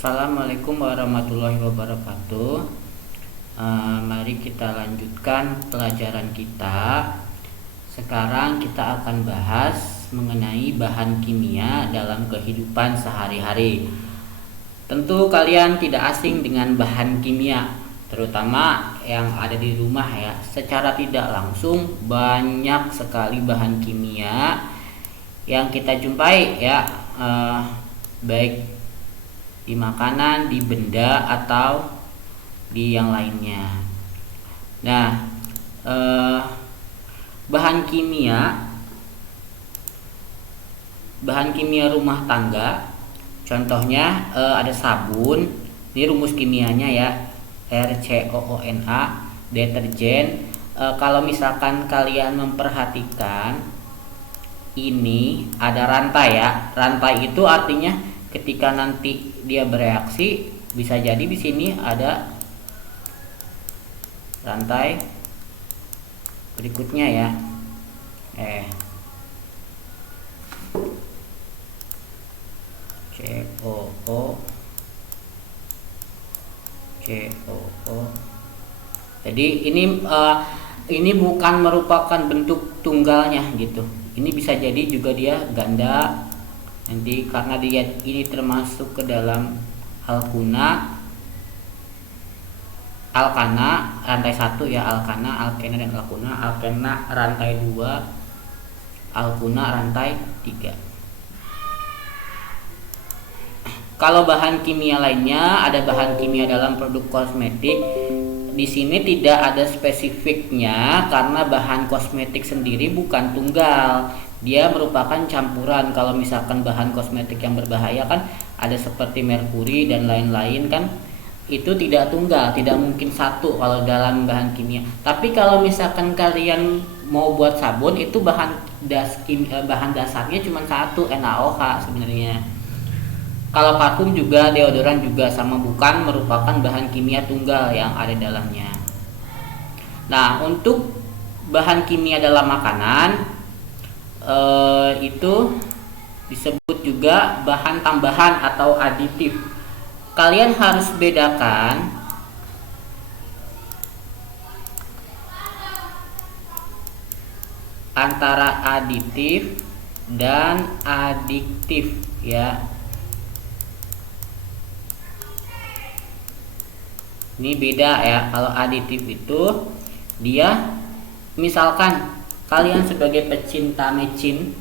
Assalamualaikum warahmatullahi wabarakatuh. Mari kita lanjutkan pelajaran kita. Sekarang kita akan bahas mengenai bahan kimia dalam kehidupan sehari-hari. Tentu kalian tidak asing dengan bahan kimia, terutama yang ada di rumah ya. Secara tidak langsung banyak sekali bahan kimia yang kita jumpai ya, baik di makanan, di benda, atau di yang lainnya. Nah, bahan kimia rumah tangga, contohnya ada sabun, ini rumus kimianya ya, RCOONA, deterjen. Kalau misalkan kalian memperhatikan, ini ada rantai ya. Rantai itu artinya ketika nanti dia bereaksi, bisa jadi di sini ada rantai berikutnya ya. COO. Jadi ini bukan merupakan bentuk tunggalnya gitu. Ini bisa jadi juga dia ganda. Nanti karena dia ini termasuk ke dalam alkana rantai 1 ya, alkana, alkena dan alkuna. Alkena rantai 2, alkuna rantai 3. Kalau bahan kimia lainnya, ada bahan kimia dalam produk kosmetik. Di sini tidak ada spesifiknya karena bahan kosmetik sendiri bukan tunggal. Dia merupakan campuran. Kalau misalkan bahan kosmetik yang berbahaya kan ada seperti merkuri dan lain-lain kan, itu tidak tunggal, tidak mungkin satu kalau dalam bahan kimia. Tapi kalau misalkan kalian mau buat sabun, itu bahan dasarnya cuma satu, NaOH sebenarnya. Kalau parfum juga, deodoran juga sama, bukan merupakan bahan kimia tunggal yang ada dalamnya. Nah, untuk bahan kimia dalam makanan, itu disebut juga bahan tambahan atau aditif. Kalian harus bedakan antara aditif dan adiktif ya. Ini beda ya. Kalau aditif itu dia, misalkan kalian sebagai pecinta micin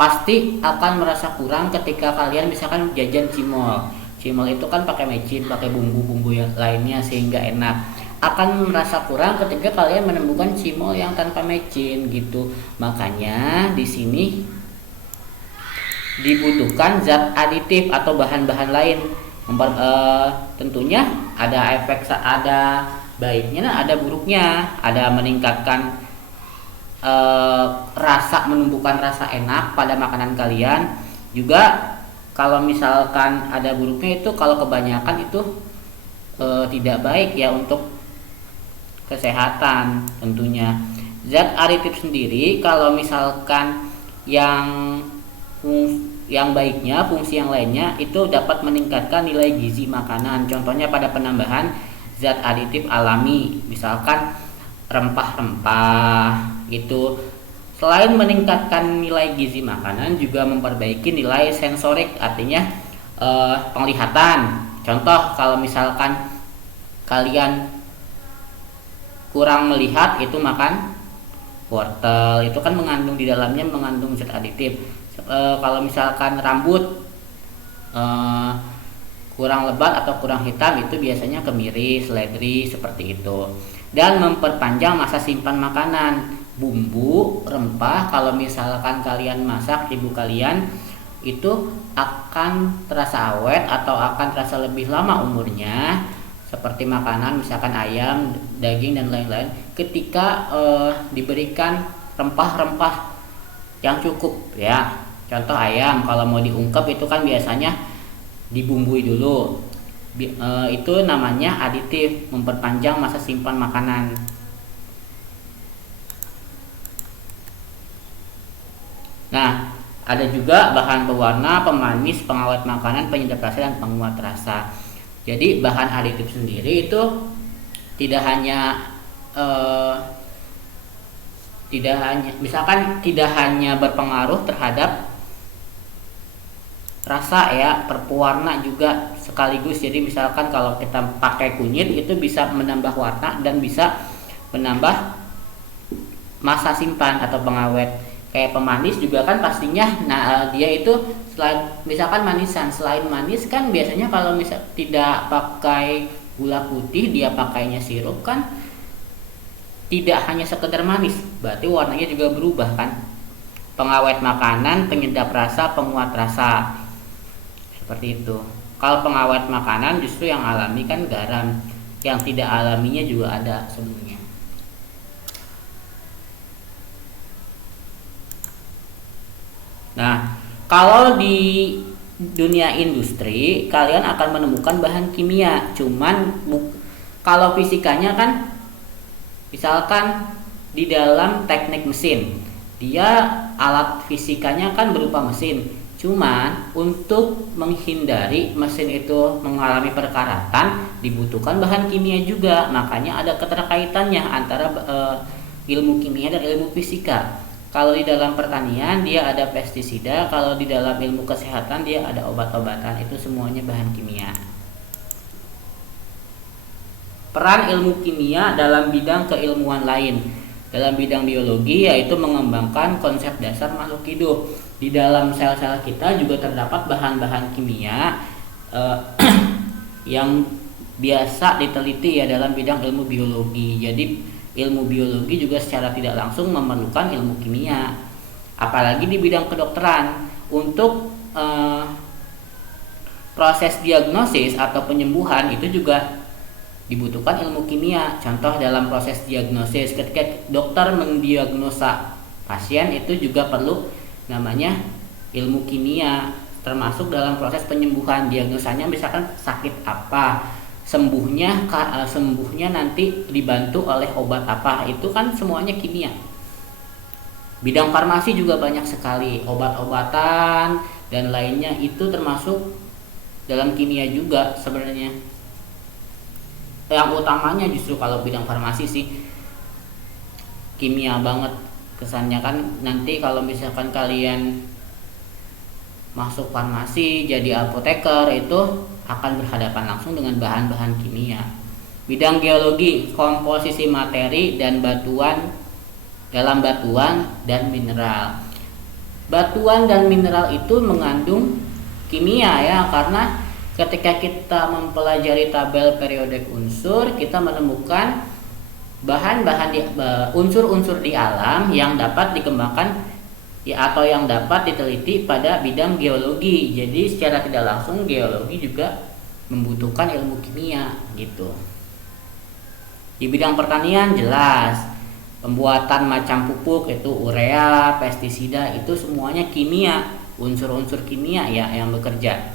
pasti akan merasa kurang ketika kalian misalkan jajan cimol. Cimol itu kan pakai micin, pakai bumbu-bumbu yang lainnya sehingga enak. Akan merasa kurang ketika kalian menemukan cimol yang tanpa micin gitu. Makanya di sini dibutuhkan zat aditif atau bahan-bahan lain. Tentunya ada efek, ada baiknya, ada buruknya. Ada meningkatkan rasa, menumbuhkan rasa enak pada makanan kalian. Juga kalau misalkan ada buruknya itu kalau kebanyakan itu tidak baik ya untuk kesehatan tentunya. Zat aditif sendiri kalau misalkan yang baiknya, fungsi yang lainnya itu dapat meningkatkan nilai gizi makanan. Contohnya pada penambahan zat aditif alami, misalkan rempah-rempah itu selain meningkatkan nilai gizi makanan juga memperbaiki nilai sensorik, artinya penglihatan. Contoh kalau misalkan kalian kurang melihat, itu makan wortel, itu kan mengandung di dalamnya mengandung zat aditif. Kalau misalkan rambut kurang lebat atau kurang hitam, itu biasanya kemiri, seledri, seperti itu. Dan memperpanjang masa simpan makanan. Bumbu, rempah, kalau misalkan kalian masak, ibu kalian itu akan terasa awet atau akan terasa lebih lama umurnya, seperti makanan misalkan ayam, daging dan lain-lain, ketika diberikan rempah-rempah yang cukup ya. Contoh ayam kalau mau diungkep itu kan biasanya dibumbui dulu. Itu namanya aditif, memperpanjang masa simpan makanan. Nah, Ada juga bahan pewarna, pemanis, pengawet makanan, penyedap rasa, dan penguat rasa. Jadi bahan aditif sendiri itu tidak hanya tidak hanya berpengaruh terhadap rasa ya, perwarna juga sekaligus. Jadi misalkan kalau kita pakai kunyit itu bisa menambah warna dan bisa menambah masa simpan atau pengawet. Kayak pemanis juga kan pastinya, dia itu selain misalkan manisan, selain manis kan biasanya kalau misal tidak pakai gula putih, dia pakainya sirup kan tidak hanya sekedar manis, berarti warnanya juga berubah kan. Pengawet makanan, penyedap rasa, penguat rasa, seperti itu. Kalau pengawet makanan justru yang alami kan garam, yang tidak alaminya juga ada sebenarnya. Nah, kalau di dunia industri kalian akan menemukan bahan kimia, cuman kalau fisikanya kan misalkan di dalam teknik mesin, dia alat fisikanya kan berupa mesin. Cuman untuk menghindari mesin itu mengalami perkaratan dibutuhkan bahan kimia juga. Makanya ada keterkaitannya antara ilmu kimia dan ilmu fisika. Kalau di dalam pertanian dia ada pestisida, kalau di dalam ilmu kesehatan dia ada obat-obatan, itu semuanya bahan kimia. Peran ilmu kimia dalam bidang keilmuan lain. Dalam bidang biologi yaitu mengembangkan konsep dasar makhluk hidup. Di dalam sel-sel kita juga terdapat bahan-bahan kimia yang biasa diteliti ya dalam bidang ilmu biologi. Jadi ilmu biologi juga secara tidak langsung memerlukan ilmu kimia, apalagi di bidang kedokteran. Untuk proses diagnosis atau penyembuhan itu juga dibutuhkan ilmu kimia. Contoh dalam proses diagnosis, ketika dokter mendiagnosa pasien itu juga perlu namanya ilmu kimia, termasuk dalam proses penyembuhan. Diagnosanya misalkan sakit apa, sembuhnya nanti dibantu oleh obat apa, itu kan semuanya kimia. Bidang farmasi juga banyak sekali, obat-obatan dan lainnya itu termasuk dalam kimia juga sebenarnya. Yang utamanya justru kalau bidang farmasi sih kimia banget kesannya kan. Nanti kalau misalkan kalian masuk farmasi jadi apoteker itu akan berhadapan langsung dengan bahan-bahan kimia. Bidang geologi, komposisi materi dan batuan dalam batuan dan mineral. Batuan dan mineral itu mengandung kimia ya, karena ketika kita mempelajari tabel periodik unsur, kita menemukan unsur-unsur di alam yang dapat dikembangkan ya, atau yang dapat diteliti pada bidang geologi. Jadi secara tidak langsung geologi juga membutuhkan ilmu kimia gitu. Di bidang pertanian jelas, pembuatan macam pupuk itu urea, pestisida, itu semuanya kimia, unsur-unsur kimia ya yang bekerja.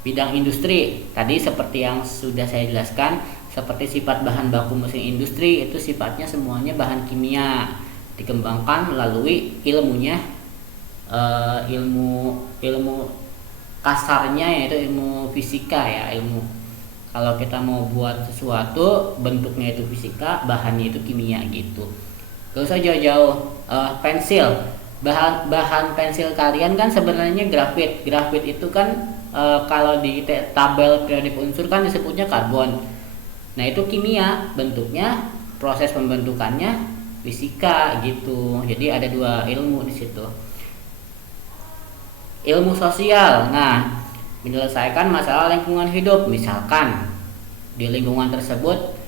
Bidang industri tadi seperti yang sudah saya jelaskan, seperti sifat bahan baku mesin industri itu sifatnya semuanya bahan kimia, dikembangkan melalui ilmunya, ilmu kasarnya yaitu ilmu fisika ya. Ilmu kalau kita mau buat sesuatu bentuknya itu fisika, bahannya itu kimia gitu. Gak usah jauh-jauh. Pensil, bahan pensil kalian kan sebenarnya grafit. Grafit itu kan kalau di tabel periodik unsur kan disebutnya karbon. Nah itu kimia, bentuknya, proses pembentukannya fisika gitu. Jadi ada dua ilmu di situ. Ilmu sosial, nah menyelesaikan masalah lingkungan hidup. Misalkan di lingkungan tersebut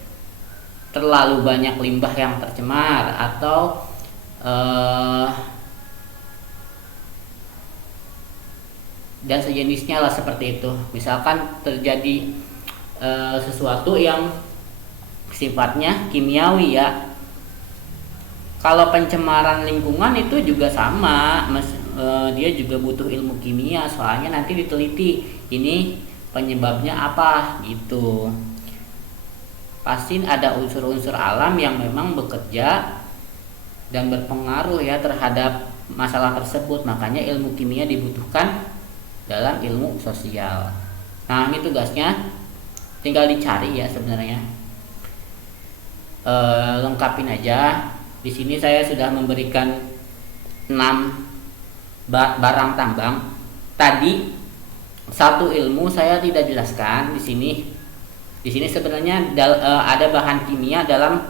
terlalu banyak limbah yang tercemar atau dan sejenisnya lah seperti itu. Misalkan terjadi sesuatu yang sifatnya kimiawi ya. Kalau pencemaran lingkungan itu juga sama, dia juga butuh ilmu kimia, soalnya nanti diteliti ini penyebabnya apa gitu. Pasti ada unsur-unsur alam yang memang bekerja dan berpengaruh ya terhadap masalah tersebut. Makanya ilmu kimia dibutuhkan dalam ilmu sosial. Nah, ini tugasnya tinggal dicari ya sebenarnya. Lengkapin aja. Di sini saya sudah memberikan 6 barang tambang. Tadi satu ilmu saya tidak jelaskan di sini. Di sini sebenarnya ada bahan kimia dalam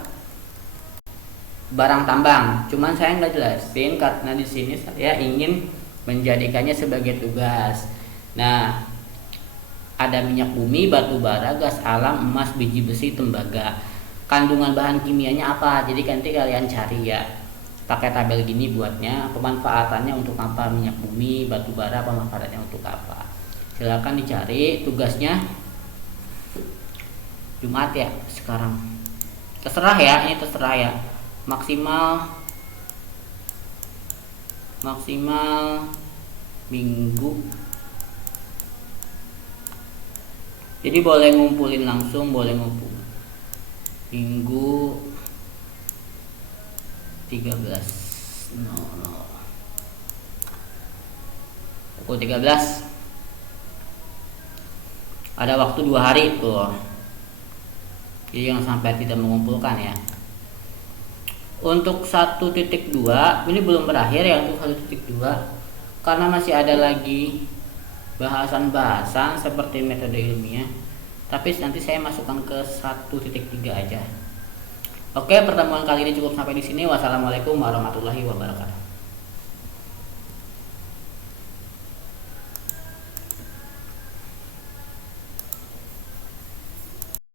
barang tambang. Cuman saya nggak jelasin karena di sini saya ingin menjadikannya sebagai tugas. Nah, ada minyak bumi, batu bara, gas alam, emas, biji besi, tembaga. Kandungan bahan kimianya apa? Jadi nanti kalian cari ya. Pakai tabel gini buatnya. Pemanfaatannya untuk apa? Minyak bumi, batu bara, pemanfaatannya untuk apa? Silakan dicari. Tugasnya Jumat ya sekarang. Terserah ya, ini terserah ya. Maksimal minggu. Jadi boleh ngumpulin langsung, boleh ngumpul minggu 13 pukul 13. Ada waktu 2 hari tuh. Jadi yang sampai tidak mengumpulkan ya. Untuk 1.2 ini belum berakhir ya, untuk 1.2 karena masih ada lagi bahasan-bahasan seperti metode ilmiah. Tapi nanti saya masukkan ke 1.3 aja. Oke, pertemuan kali ini cukup sampai di sini. Wassalamualaikum warahmatullahi wabarakatuh.